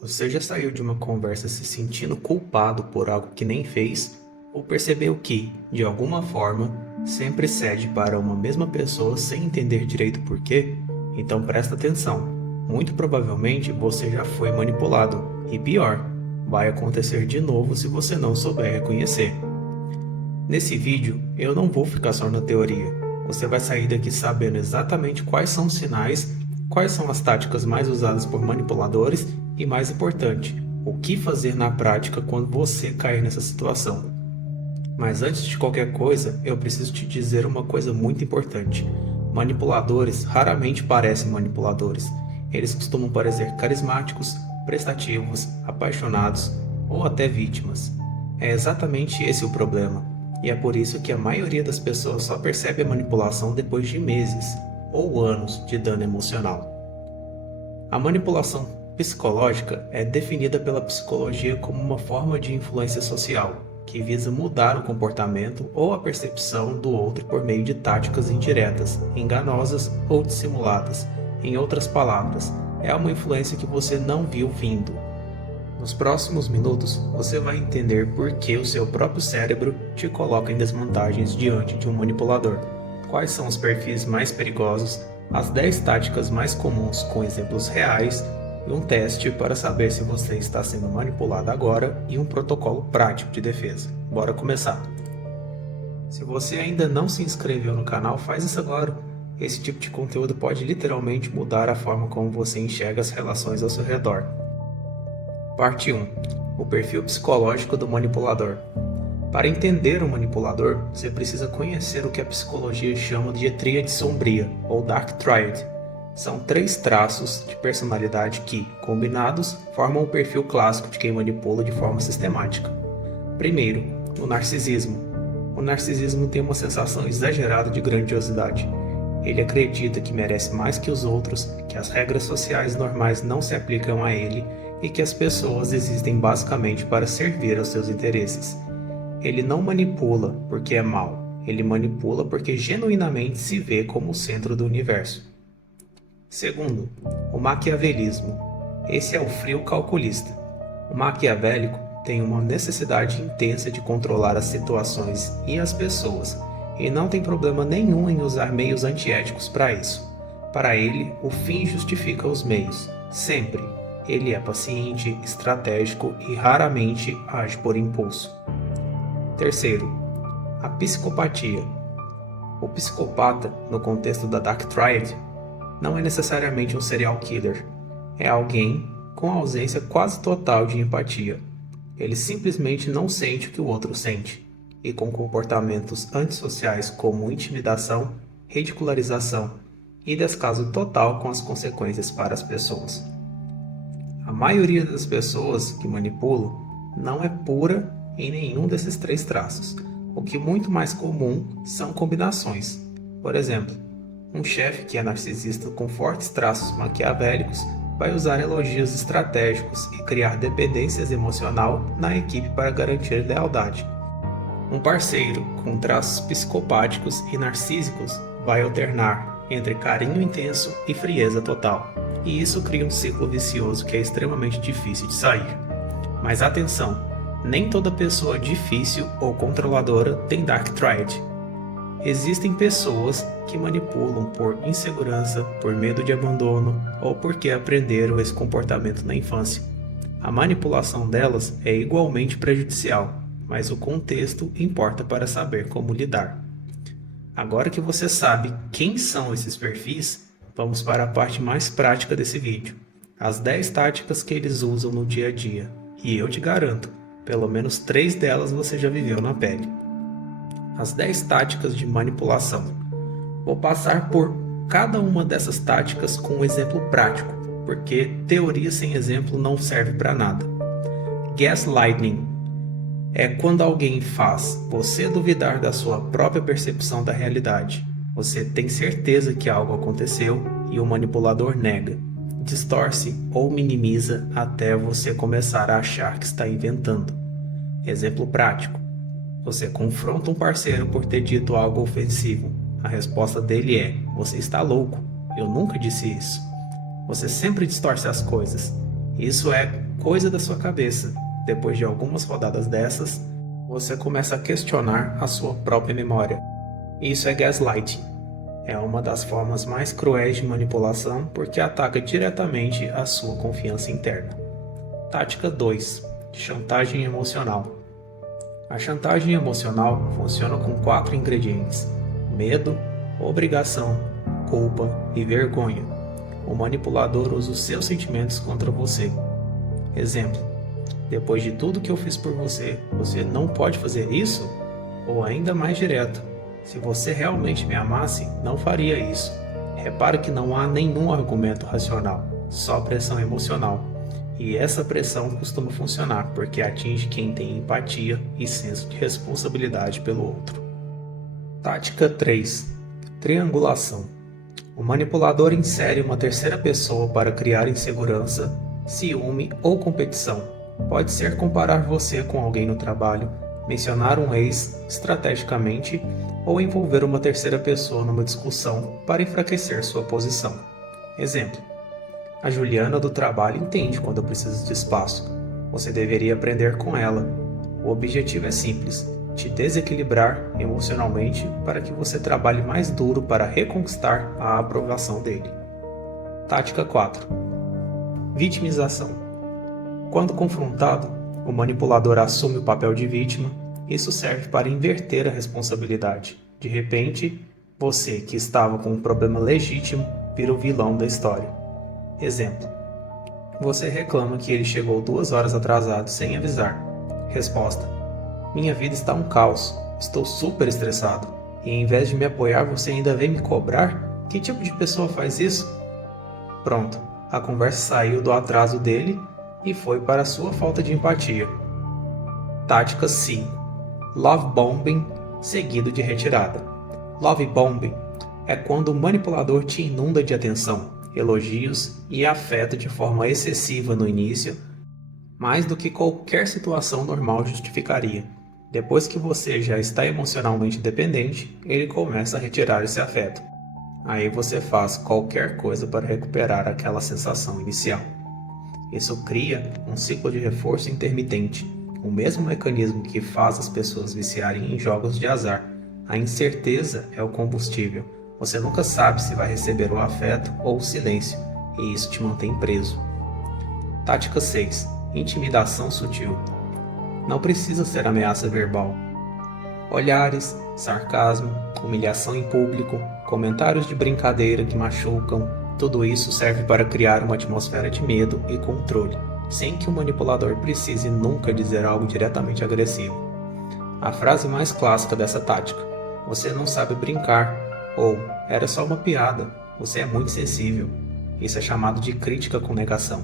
Você já saiu de uma conversa se sentindo culpado por algo que nem fez? Ou percebeu que, de alguma forma, sempre cede para uma mesma pessoa sem entender direito por quê? Então presta atenção. Muito provavelmente você já foi manipulado. E pior, vai acontecer de novo se você não souber reconhecer. Nesse vídeo, eu não vou ficar só na teoria. Você vai sair daqui sabendo exatamente quais são os sinais, quais são as táticas mais usadas por manipuladores e, mais importante, o que fazer na prática quando você cair nessa situação. Mas antes de qualquer coisa, eu preciso te dizer uma coisa muito importante. Manipuladores raramente parecem manipuladores. Eles costumam parecer carismáticos, prestativos, apaixonados ou até vítimas. É exatamente esse o problema. E é por isso que a maioria das pessoas só percebe a manipulação depois de meses ou anos de dano emocional. A manipulação psicológica é definida pela psicologia como uma forma de influência social, que visa mudar o comportamento ou a percepção do outro por meio de táticas indiretas, enganosas ou dissimuladas. Em outras palavras, é uma influência que você não viu vindo. Nos próximos minutos, você vai entender por que o seu próprio cérebro te coloca em desvantagens diante de um manipulador, quais são os perfis mais perigosos, as 10 táticas mais comuns com exemplos reais e um teste para saber se você está sendo manipulado agora e um protocolo prático de defesa. Bora começar! Se você ainda não se inscreveu no canal, faz isso agora. Esse tipo de conteúdo pode literalmente mudar a forma como você enxerga as relações ao seu redor. Parte 1. O perfil psicológico do manipulador. Para entender o manipulador, você precisa conhecer o que a psicologia chama de tríade sombria, ou Dark Triad. São 3 traços de personalidade que, combinados, formam o perfil clássico de quem manipula de forma sistemática. Primeiro, o narcisismo. O narcisismo tem uma sensação exagerada de grandiosidade. Ele acredita que merece mais que os outros, que as regras sociais normais não se aplicam a ele e que as pessoas existem basicamente para servir aos seus interesses. Ele não manipula porque é mau, ele manipula porque genuinamente se vê como o centro do universo. Segundo, o maquiavelismo. Esse é o frio calculista. O maquiavélico tem uma necessidade intensa de controlar as situações e as pessoas, e não tem problema nenhum em usar meios antiéticos para isso. Para ele, o fim justifica os meios, sempre. Ele é paciente, estratégico e raramente age por impulso. Terceiro, a psicopatia. O psicopata, no contexto da Dark Triad, não é necessariamente um serial killer. É alguém com ausência quase total de empatia. Ele simplesmente não sente o que o outro sente, e com comportamentos antissociais como intimidação, ridicularização e descaso total com as consequências para as pessoas. A maioria das pessoas que manipulam não é pura em nenhum desses 3 traços. O que é muito mais comum são combinações. Por exemplo, um chefe que é narcisista com fortes traços maquiavélicos vai usar elogios estratégicos e criar dependências emocional na equipe para garantir lealdade. Um parceiro com traços psicopáticos e narcísicos vai alternar entre carinho intenso e frieza total, e isso cria um ciclo vicioso que é extremamente difícil de sair. Mas atenção, nem toda pessoa difícil ou controladora tem Dark Triad. Existem pessoas que manipulam por insegurança, por medo de abandono ou porque aprenderam esse comportamento na infância. A manipulação delas é igualmente prejudicial, mas o contexto importa para saber como lidar. Agora que você sabe quem são esses perfis, vamos para a parte mais prática desse vídeo. As 10 táticas que eles usam no dia a dia. E eu te garanto, pelo menos 3 delas você já viveu na pele. As 10 táticas de manipulação. Vou passar por cada uma dessas táticas com um exemplo prático, porque teoria sem exemplo não serve para nada. Gaslighting é quando alguém faz você duvidar da sua própria percepção da realidade. Você tem certeza que algo aconteceu e o manipulador nega, distorce ou minimiza até você começar a achar que está inventando. Exemplo prático. Você confronta um parceiro por ter dito algo ofensivo. A resposta dele é: você está louco, eu nunca disse isso. Você sempre distorce as coisas. Isso é coisa da sua cabeça. Depois de algumas rodadas dessas, você começa a questionar a sua própria memória. Isso é gaslighting. É uma das formas mais cruéis de manipulação porque ataca diretamente a sua confiança interna. Tática 2. Chantagem emocional. A chantagem emocional funciona com 4 ingredientes: medo, obrigação, culpa e vergonha. O manipulador usa os seus sentimentos contra você. Exemplo: depois de tudo que eu fiz por você, você não pode fazer isso? Ou ainda mais direto: se você realmente me amasse, não faria isso. Repare que não há nenhum argumento racional, só pressão emocional. E essa pressão costuma funcionar porque atinge quem tem empatia e senso de responsabilidade pelo outro. Tática 3. Triangulação. O manipulador insere uma terceira pessoa para criar insegurança, ciúme ou competição. Pode ser comparar você com alguém no trabalho, mencionar um ex estrategicamente ou envolver uma terceira pessoa numa discussão para enfraquecer sua posição. Exemplo: a Juliana do trabalho entende quando eu preciso de espaço. Você deveria aprender com ela. O objetivo é simples: te desequilibrar emocionalmente para que você trabalhe mais duro para reconquistar a aprovação dele. Tática 4. Vitimização. Quando confrontado, o manipulador assume o papel de vítima. Isso serve para inverter a responsabilidade. De repente, você, que estava com um problema legítimo, vira o vilão da história. Exemplo: você reclama que ele chegou 2 horas atrasado sem avisar. Resposta: minha vida está um caos, estou super estressado. E em vez de me apoiar, você ainda vem me cobrar? Que tipo de pessoa faz isso? Pronto, a conversa saiu do atraso dele e foi para a sua falta de empatia. Tática 5. Love bombing seguido de retirada. Love bombing é quando o manipulador te inunda de atenção, elogios e afeto de forma excessiva no início, mais do que qualquer situação normal justificaria. Depois que você já está emocionalmente dependente, ele começa a retirar esse afeto. Aí você faz qualquer coisa para recuperar aquela sensação inicial. Isso cria um ciclo de reforço intermitente, o mesmo mecanismo que faz as pessoas viciarem em jogos de azar. A incerteza é o combustível. Você nunca sabe se vai receber o afeto ou o silêncio, e isso te mantém preso. Tática 6. Intimidação sutil. Não precisa ser ameaça verbal. Olhares, sarcasmo, humilhação em público, comentários de brincadeira que machucam, tudo isso serve para criar uma atmosfera de medo e controle, sem que o manipulador precise nunca dizer algo diretamente agressivo. A frase mais clássica dessa tática: você não sabe brincar, ou era só uma piada, você é muito sensível. Isso é chamado de crítica com negação.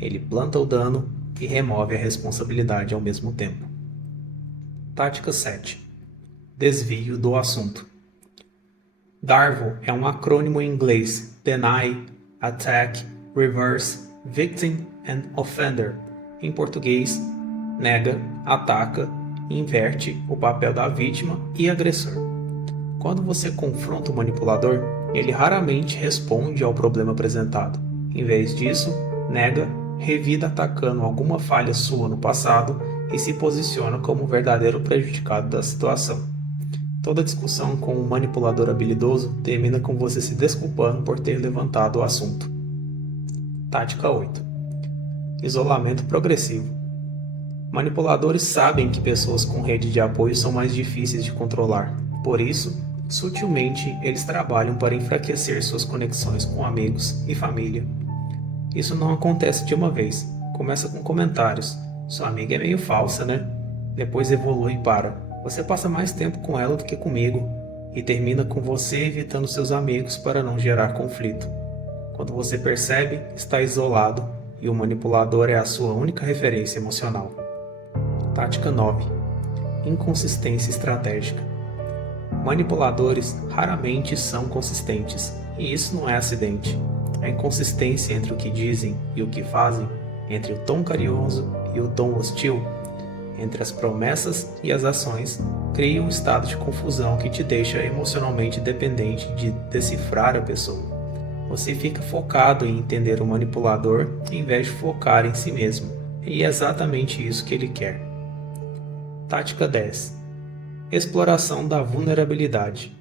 Ele planta o dano e remove a responsabilidade ao mesmo tempo. Tática 7. Desvio do assunto. DARVO é um acrônimo em inglês: Deny, Attack, Reverse, Victim and Offender. Em português, nega, ataca e inverte o papel da vítima e agressor. Quando você confronta o manipulador, ele raramente responde ao problema apresentado. Em vez disso, nega, revida atacando alguma falha sua no passado e se posiciona como o verdadeiro prejudicado da situação. Toda discussão com um manipulador habilidoso termina com você se desculpando por ter levantado o assunto. Tática 8. Isolamento progressivo. Manipuladores sabem que pessoas com rede de apoio são mais difíceis de controlar. Por isso, sutilmente, eles trabalham para enfraquecer suas conexões com amigos e família. Isso não acontece de uma vez. Começa com comentários: sua amiga é meio falsa, né? Depois evolui para: você passa mais tempo com ela do que comigo. E termina com você evitando seus amigos para não gerar conflito. Quando você percebe, está isolado e o manipulador é a sua única referência emocional. Tática 9. Inconsistência estratégica. Manipuladores raramente são consistentes, e isso não é acidente. A inconsistência entre o que dizem e o que fazem, entre o tom carinhoso e o tom hostil, entre as promessas e as ações, cria um estado de confusão que te deixa emocionalmente dependente de decifrar a pessoa. Você fica focado em entender o manipulador em vez de focar em si mesmo, e é exatamente isso que ele quer. Tática 10. Exploração da vulnerabilidade.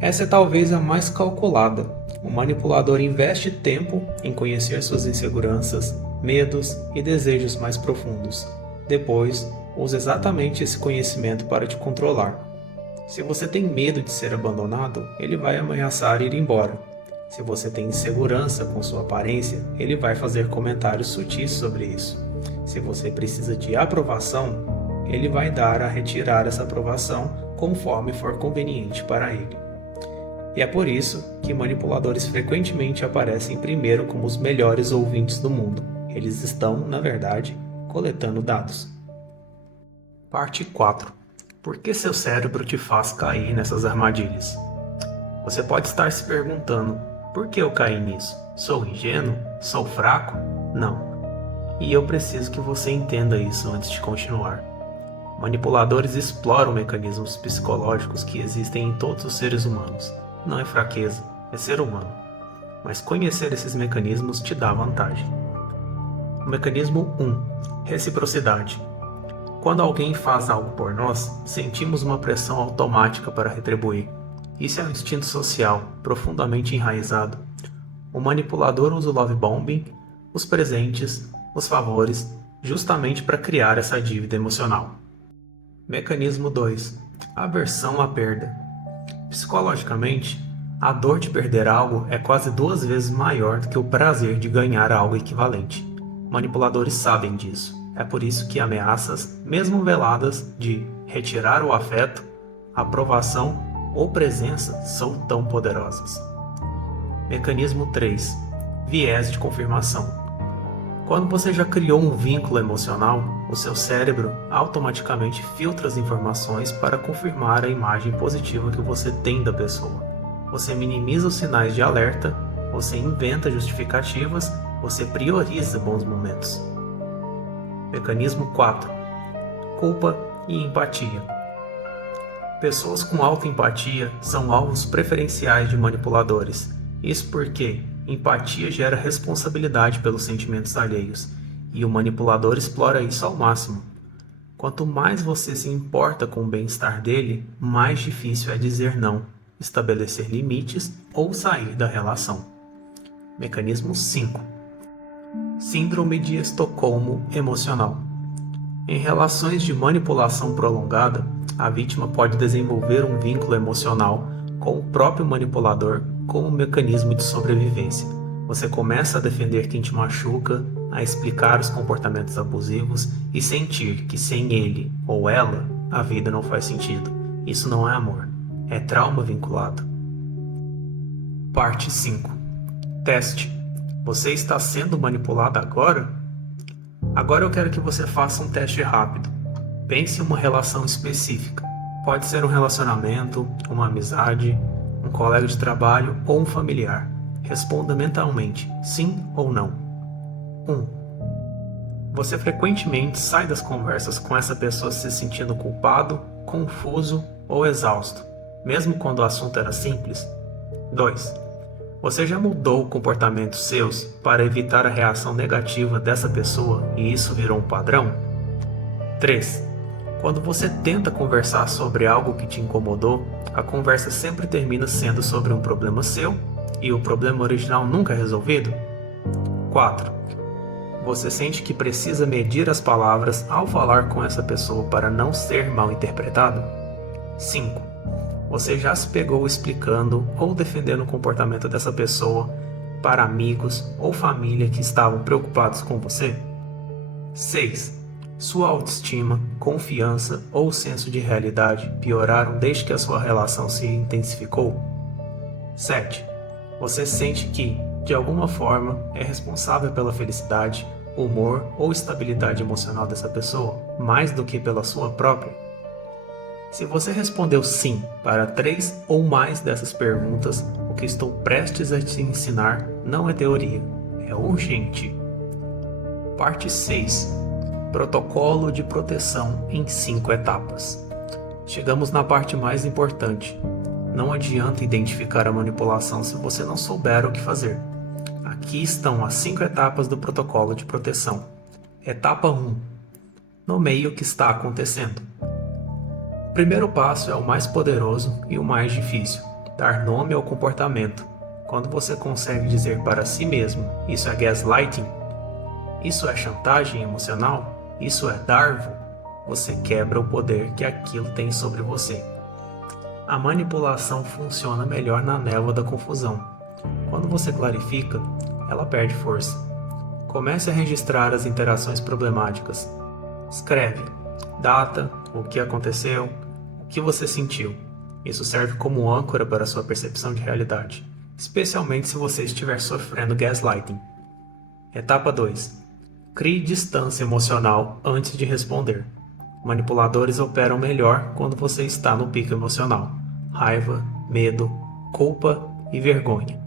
Essa é talvez a mais calculada. O manipulador investe tempo em conhecer suas inseguranças, medos e desejos mais profundos. Depois, usa exatamente esse conhecimento para te controlar. Se você tem medo de ser abandonado, ele vai ameaçar ir embora. Se você tem insegurança com sua aparência, ele vai fazer comentários sutis sobre isso. Se você precisa de aprovação, ele vai dar a retirar essa aprovação conforme for conveniente para ele. E é por isso que manipuladores frequentemente aparecem primeiro como os melhores ouvintes do mundo. Eles estão, na verdade, coletando dados. Parte 4. Por que seu cérebro te faz cair nessas armadilhas? Você pode estar se perguntando, por que eu caí nisso? Sou ingênuo? Sou fraco? Não. E eu preciso que você entenda isso antes de continuar. Manipuladores exploram mecanismos psicológicos que existem em todos os seres humanos. Não é fraqueza, é ser humano. Mas conhecer esses mecanismos te dá vantagem. O mecanismo 1. Reciprocidade. Quando alguém faz algo por nós, sentimos uma pressão automática para retribuir. Isso é um instinto social, profundamente enraizado. O manipulador usa o love bombing, os presentes, os favores, justamente para criar essa dívida emocional. Mecanismo 2. Aversão à perda. Psicologicamente, a dor de perder algo é quase 2 vezes maior do que o prazer de ganhar algo equivalente. Manipuladores sabem disso. É por isso que ameaças, mesmo veladas, de retirar o afeto, aprovação ou presença são tão poderosas. Mecanismo 3. Viés de confirmação. Quando você já criou um vínculo emocional, o seu cérebro automaticamente filtra as informações para confirmar a imagem positiva que você tem da pessoa. Você minimiza os sinais de alerta, você inventa justificativas, você prioriza bons momentos. Mecanismo 4. Culpa e empatia. Pessoas com alta empatia são alvos preferenciais de manipuladores. Isso porque empatia gera responsabilidade pelos sentimentos alheios, e o manipulador explora isso ao máximo. Quanto mais você se importa com o bem-estar dele, mais difícil é dizer não, estabelecer limites ou sair da relação. Mecanismo 5. Síndrome de Estocolmo emocional. Em relações de manipulação prolongada, a vítima pode desenvolver um vínculo emocional com o próprio manipulador como um mecanismo de sobrevivência. Você começa a defender quem te machuca, a explicar os comportamentos abusivos e sentir que sem ele ou ela, a vida não faz sentido. Isso não é amor, é trauma vinculado. Parte 5. Teste. Você está sendo manipulado agora? Agora eu quero que você faça um teste rápido. Pense em uma relação específica. Pode ser um relacionamento, uma amizade, um colega de trabalho ou um familiar. Responda mentalmente, sim ou não. 1. Você frequentemente sai das conversas com essa pessoa se sentindo culpado, confuso ou exausto, mesmo quando o assunto era simples? 2. Você já mudou comportamentos seus para evitar a reação negativa dessa pessoa e isso virou um padrão? 3. Quando você tenta conversar sobre algo que te incomodou, a conversa sempre termina sendo sobre um problema seu e o problema original nunca é resolvido? 4. Você sente que precisa medir as palavras ao falar com essa pessoa para não ser mal interpretado? 5. Você já se pegou explicando ou defendendo o comportamento dessa pessoa para amigos ou família que estavam preocupados com você? 6. Sua autoestima, confiança ou senso de realidade pioraram desde que a sua relação se intensificou? 7. Você sente que, de alguma forma, é responsável pela felicidade, humor ou estabilidade emocional dessa pessoa, mais do que pela sua própria? Se você respondeu sim para 3 ou mais dessas perguntas, o que estou prestes a te ensinar não é teoria, é urgente. Parte 6. Protocolo de proteção em 5 etapas. Chegamos na parte mais importante. Não adianta identificar a manipulação se você não souber o que fazer. Aqui estão as 5 etapas do protocolo de proteção. Etapa 1. Nomeie o que está acontecendo. O primeiro passo é o mais poderoso e o mais difícil: dar nome ao comportamento. Quando você consegue dizer para si mesmo, isso é gaslighting, isso é chantagem emocional, isso é DARVO, você quebra o poder que aquilo tem sobre você. A manipulação funciona melhor na névoa da confusão. Quando você clarifica, ela perde força. Comece a registrar as interações problemáticas. Escreve: data, o que aconteceu, o que você sentiu. Isso serve como âncora para a sua percepção de realidade, especialmente se você estiver sofrendo gaslighting. Etapa 2. Crie distância emocional antes de responder. Manipuladores operam melhor quando você está no pico emocional: raiva, medo, culpa e vergonha.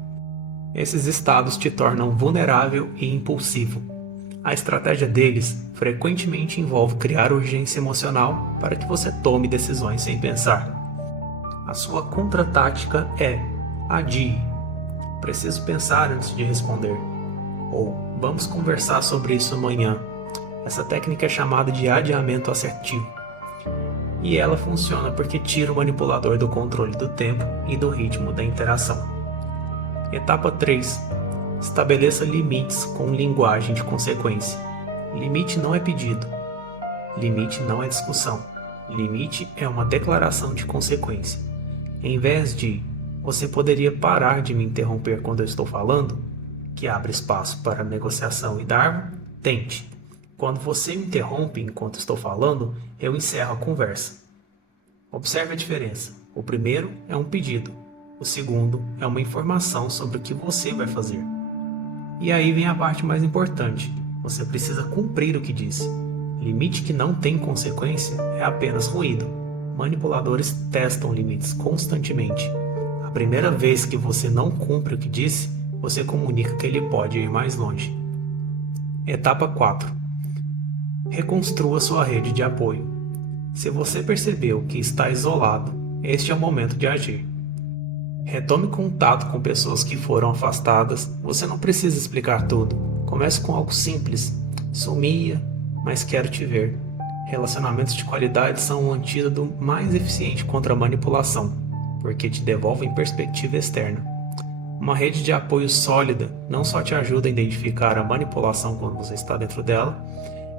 Esses estados te tornam vulnerável e impulsivo. A estratégia deles frequentemente envolve criar urgência emocional para que você tome decisões sem pensar. A sua contra-tática é: adie. Preciso pensar antes de responder. Ou vamos conversar sobre isso amanhã. Essa técnica é chamada de adiamento assertivo. E ela funciona porque tira o manipulador do controle do tempo e do ritmo da interação. Etapa 3. Estabeleça limites com linguagem de consequência. Limite não é pedido. Limite não é discussão. Limite é uma declaração de consequência. Em vez de "você poderia parar de me interromper quando eu estou falando", que abre espaço para negociação e DARVO, tente: "quando você me interrompe enquanto estou falando, eu encerro a conversa". Observe a diferença. O primeiro é um pedido. O segundo é uma informação sobre o que você vai fazer. E aí vem a parte mais importante. Você precisa cumprir o que disse. Limite que não tem consequência é apenas ruído. Manipuladores testam limites constantemente. A primeira vez que você não cumpre o que disse, você comunica que ele pode ir mais longe. Etapa 4. Reconstrua sua rede de apoio. Se você percebeu que está isolado, este é o momento de agir. Retome contato com pessoas que foram afastadas. Você não precisa explicar tudo. Comece com algo simples. Sumia, mas quero te ver. Relacionamentos de qualidade são o antídoto mais eficiente contra a manipulação, porque te devolvem perspectiva externa. Uma rede de apoio sólida não só te ajuda a identificar a manipulação quando você está dentro dela,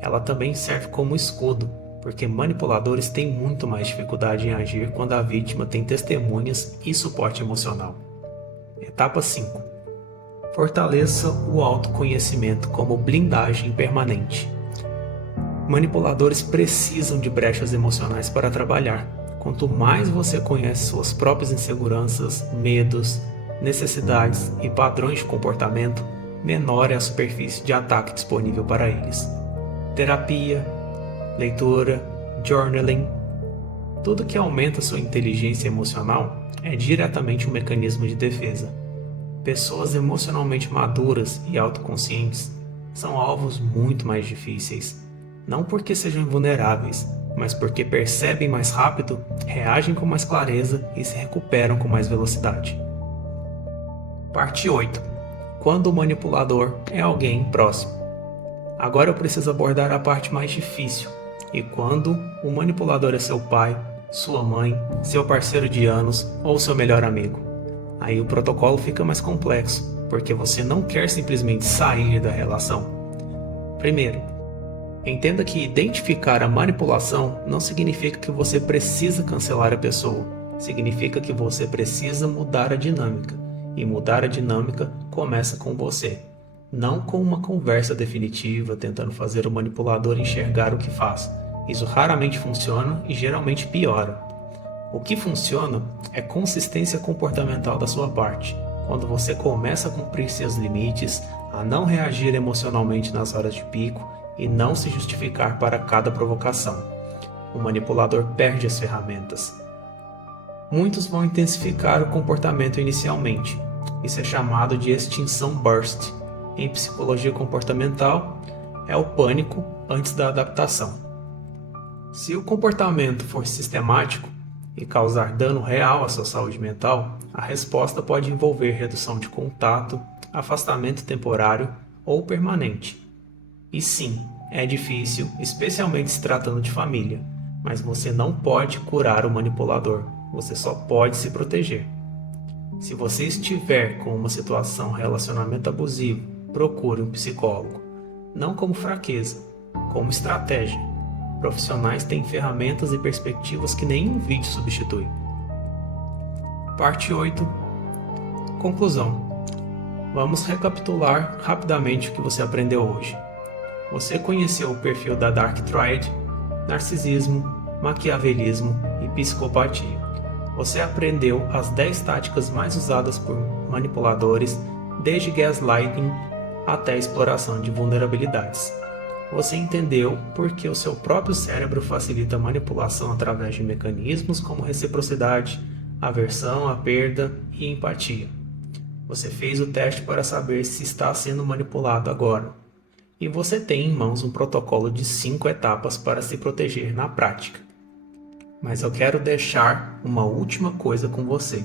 ela também serve como escudo, porque manipuladores têm muito mais dificuldade em agir quando a vítima tem testemunhas e suporte emocional. Etapa 5. Fortaleça o autoconhecimento como blindagem permanente. Manipuladores precisam de brechas emocionais para trabalhar. Quanto mais você conhece suas próprias inseguranças, medos, necessidades e padrões de comportamento, menor é a superfície de ataque disponível para eles. Terapia, leitura, journaling, tudo que aumenta sua inteligência emocional é diretamente um mecanismo de defesa. Pessoas emocionalmente maduras e autoconscientes são alvos muito mais difíceis, não porque sejam invulneráveis, mas porque percebem mais rápido, reagem com mais clareza e se recuperam com mais velocidade. Parte 8. Quando o manipulador é alguém próximo. Agora eu preciso abordar a parte mais difícil. E quando o manipulador é seu pai, sua mãe, seu parceiro de anos ou seu melhor amigo. Aí o protocolo fica mais complexo, porque você não quer simplesmente sair da relação. Primeiro, entenda que identificar a manipulação não significa que você precisa cancelar a pessoa. Significa que você precisa mudar a dinâmica. E mudar a dinâmica começa com você. Não com uma conversa definitiva tentando fazer o manipulador enxergar o que faz. Isso raramente funciona e geralmente piora. O que funciona é consistência comportamental da sua parte. Quando você começa a cumprir seus limites, a não reagir emocionalmente nas horas de pico e não se justificar para cada provocação. O manipulador perde as ferramentas. Muitos vão intensificar o comportamento inicialmente. Isso é chamado de extinção burst. Em psicologia comportamental, é o pânico antes da adaptação. Se o comportamento for sistemático, e causar dano real à sua saúde mental, a resposta pode envolver redução de contato, afastamento temporário ou permanente. E sim, é difícil, especialmente se tratando de família, mas você não pode curar o manipulador, você só pode se proteger. Se você estiver com uma situação relacionamento abusivo, procure um psicólogo, não como fraqueza, como estratégia. Profissionais têm ferramentas e perspectivas que nenhum vídeo substitui. Parte 8. Conclusão. Vamos recapitular rapidamente o que você aprendeu hoje. Você conheceu o perfil da Dark Triad, narcisismo, maquiavelismo e psicopatia. Você aprendeu as 10 táticas mais usadas por manipuladores, desde gaslighting até exploração de vulnerabilidades. Você entendeu por que o seu próprio cérebro facilita a manipulação através de mecanismos como reciprocidade, aversão à perda e empatia. Você fez o teste para saber se está sendo manipulado agora. E você tem em mãos um protocolo de 5 etapas para se proteger na prática. Mas eu quero deixar uma última coisa com você.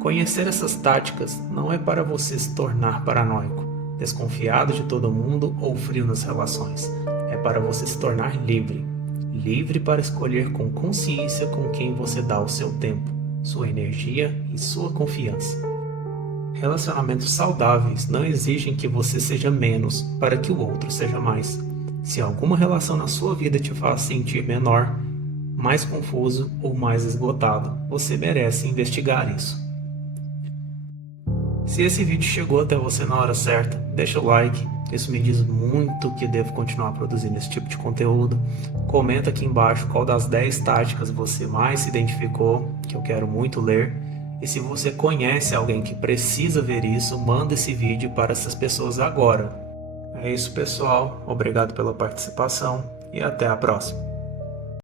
Conhecer essas táticas não é para você se tornar paranoico, desconfiado de todo mundo ou frio nas relações. É para você se tornar livre. Livre para escolher com consciência com quem você dá o seu tempo, sua energia e sua confiança. Relacionamentos saudáveis não exigem que você seja menos para que o outro seja mais. Se alguma relação na sua vida te faz sentir menor, mais confuso ou mais esgotado, você merece investigar isso. Se esse vídeo chegou até você na hora certa, deixa o like, isso me diz muito que devo continuar produzindo esse tipo de conteúdo. Comenta aqui embaixo qual das 10 táticas você mais se identificou, que eu quero muito ler. E se você conhece alguém que precisa ver isso, manda esse vídeo para essas pessoas agora. É isso, pessoal. Obrigado pela participação e até a próxima.